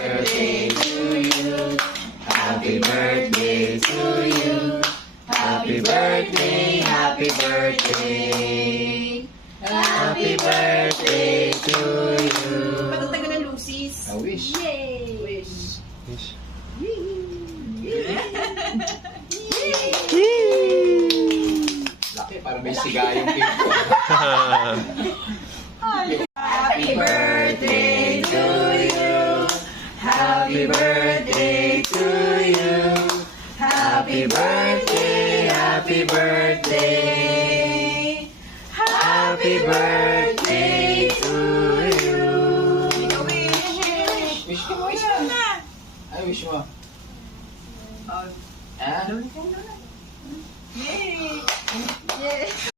birthday to you. Happy birthday to you. Happy birthday, happy birthday. Happy birthday to you. Patatagal ng Lucy's. A wish. Yay! Wish. Wish. Laki, parang may siga yung cake ko. Happy birthday to you. Happy birthday to you. Happy birthday, happy birthday. Happy birthday to you. Wish ko. Wish mo na. Ay, wish mo. Ah? Yay! Yay!